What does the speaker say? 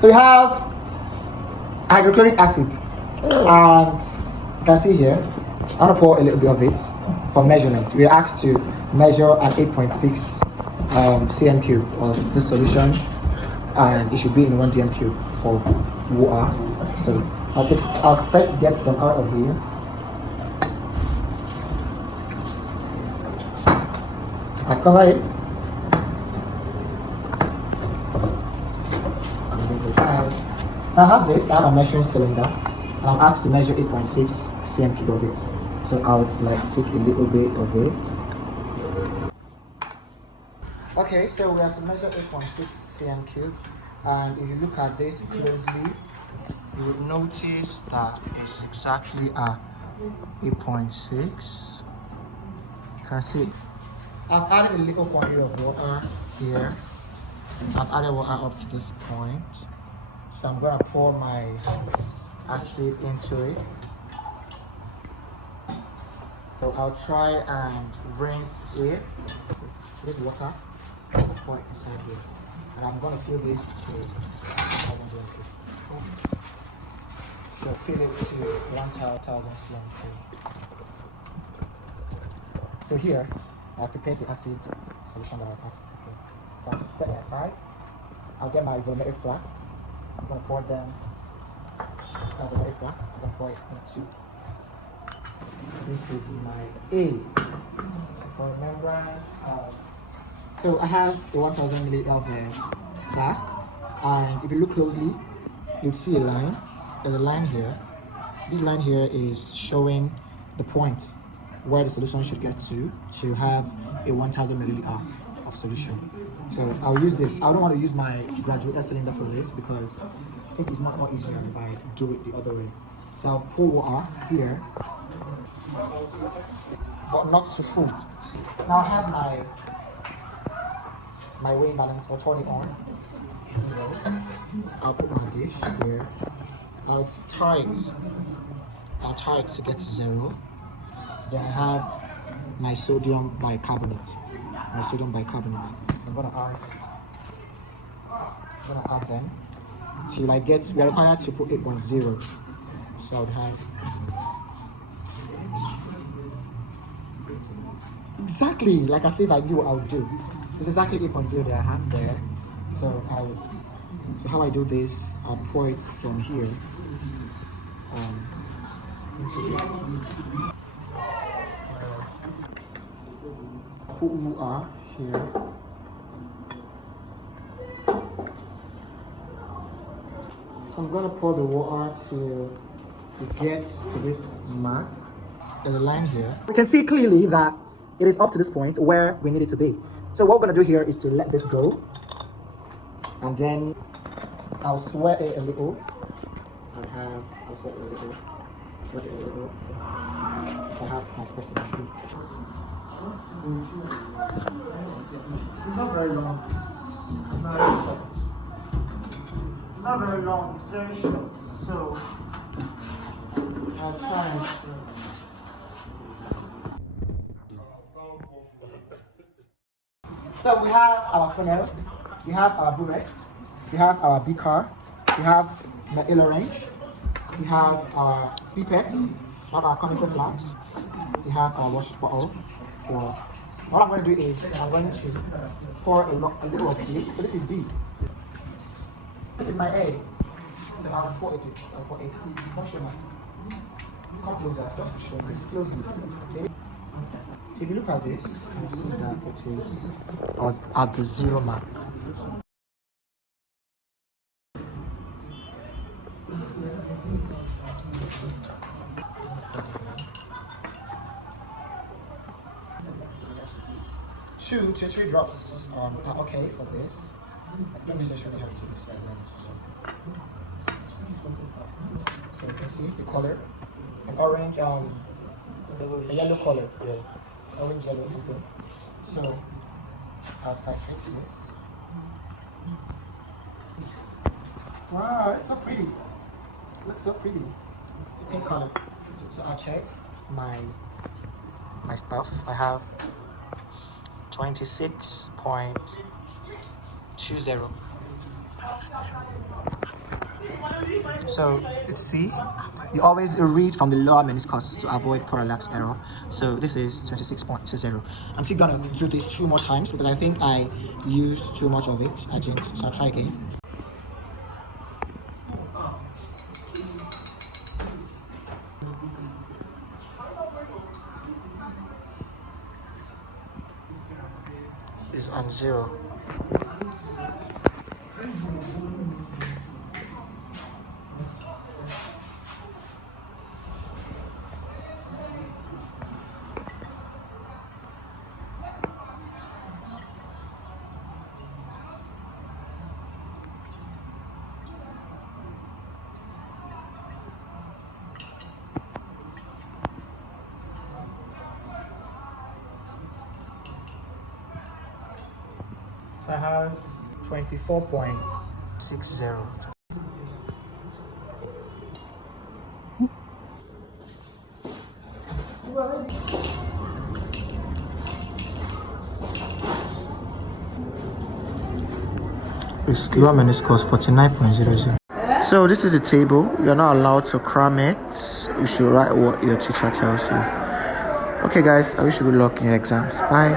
So we have hydrochloric acid, and you can see here, I'm going to pour a little bit of it for measurement. We are asked to measure an 8.6 cm cube of this solution, and it should be in 1 gm cube of water. So I'll first get some out of here. I'll cover it. I have this, I have a measuring cylinder, and I'm asked to measure 8.6 cm cube of it. So I would like take a little bit of it. Okay, so we have to measure 8.6 cm cube, and if you look at this closely, you will notice that it's exactly at 8.6. You can see I've added a little quantity of water here. I've added water up to this point. So I'm going to pour my acid into it. So I'll try and rinse it. This water, I'll pour it inside here. And I'm going to fill this to 1,000. So fill it to 1,000 cm. So here, I prepared the acid solution that I was asked to prepare. So I'll set it aside. I'll get my volumetric flask. I'm going to pour them volumetric flask. I'm going to pour it into. This is my A for remembrance. So I have a 1,000 ml flask, and if you look closely, you'll see a line. There's a line here. This line here is showing the point where the solution should get to have a 1,000 milliliter of solution. So I'll use this. I don't want to use my graduated cylinder for this because I think it's much more easier if I do it the other way. So I'll pour water here, but not too full. Now I have my weighing balance. I'll turn it on. I'll put my dish here. I'll tie it to get to 0. Then I have my sodium bicarbonate. So I'm gonna add them. So we are required to put 8.0. So I would have exactly like I said I knew what I would do. It's exactly 8.0 that I have there. So how I do this, I'll pour it from here into this. Put water here. So I'm going to pour the water till it gets to this mark. There's a line here. We can see clearly that it is up to this point where we need it to be. So what we're going to do here is to let this go. And then I'll sweat it a little. I'll sweat it a little. So I have my specimen heat. It's not very long. Not very long, it's very short. So I'll try and So we have our funnel, we have our burette, we have our beaker, we have the iller wrench, we have our pipette, we have our conical flasks, we have our wash bottle. What I'm going to do is I'm going to pour a little of B. So this is B. This is my A. So I'll pour it. Come closer. Just show this closely. If you look at this, you see that it is at the 0 mark. Two to 3 drops are okay for this. Don't necessarily have to. So you can see the color, an orange, a yellow color. Yeah. Orange, yellow, something. So I'll titrate this. Wow, it's so pretty. It looks so pretty. Pink color. So I'll check my stuff. I have 26.20. So let's see. You always read from the lower meniscus to avoid parallax error. So this is 26.20. I'm still gonna do this 2 more times because I think I used too much of it. I didn't. So I'll try again. It's on 0. I have 24.60. It's lower meniscus 49.00. So this is the table. You're not allowed to cram it. You should write what your teacher tells you. Okay guys, I wish you good luck in your exams. Bye.